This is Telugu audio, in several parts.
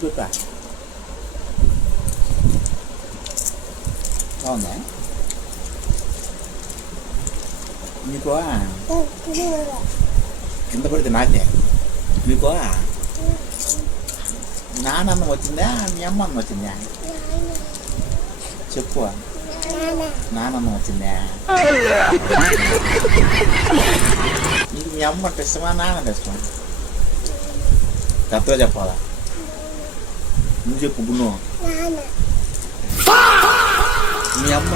చూపిస్తా బాగుందా నీకు కింద పడితే నాకే నీకు నానన్నం వచ్చిందా మీ అమ్మ అన్నం వచ్చిందా చెప్పు నానన్నం వచ్చిందా నీకు మీ అమ్మ అంటే ఇష్టమా నాన్న ఇష్టమా కరెక్ట్గా చెప్పాలా నువ్వు చెప్పు గున్ను మీ అమ్మ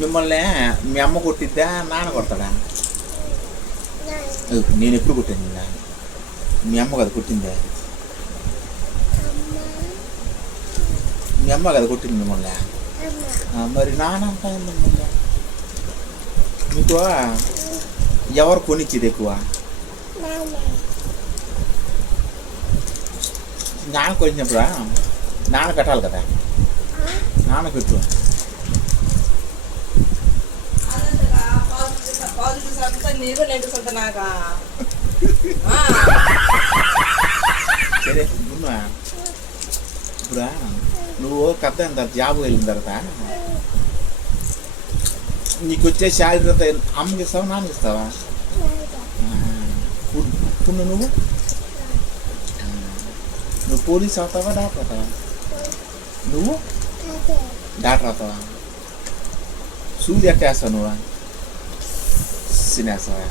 మిమ్మల్ని మీ అమ్మ కొట్టిద్దా నాన్న కొడతాడా నేను ఎప్పుడు కొట్టాను నిన్న మీ అమ్మ కదా కొట్టిందా మీ అమ్మ కదా కొట్టింది మిమ్మల్ని మరి నాన్న అంటాను మిమ్మల్ని మీకు ఎవరు కొనిచ్చేది ఎక్కువ నాన్న కొనిచ్చినప్పుడు నాన్న పెట్టాలి కదా నాన్న పెట్టు సరే గున్నా ఇప్పుడు నువ్వు కథ అయిన తర్వాత జాబ్ వెళ్ళిన తర్వాత నీకు వచ్చే శాలరీ అంతా అమ్మకి ఇస్తావా నాన్నకి ఇస్తావా ఇప్పుడు నువ్వు పోలీస్ అవుతావా డాక్టర్ అవుతావా నువ్వు డాక్టర్ అవుతావా సూది ఎట్టేస్తావు నువ్వు సినేస్తావా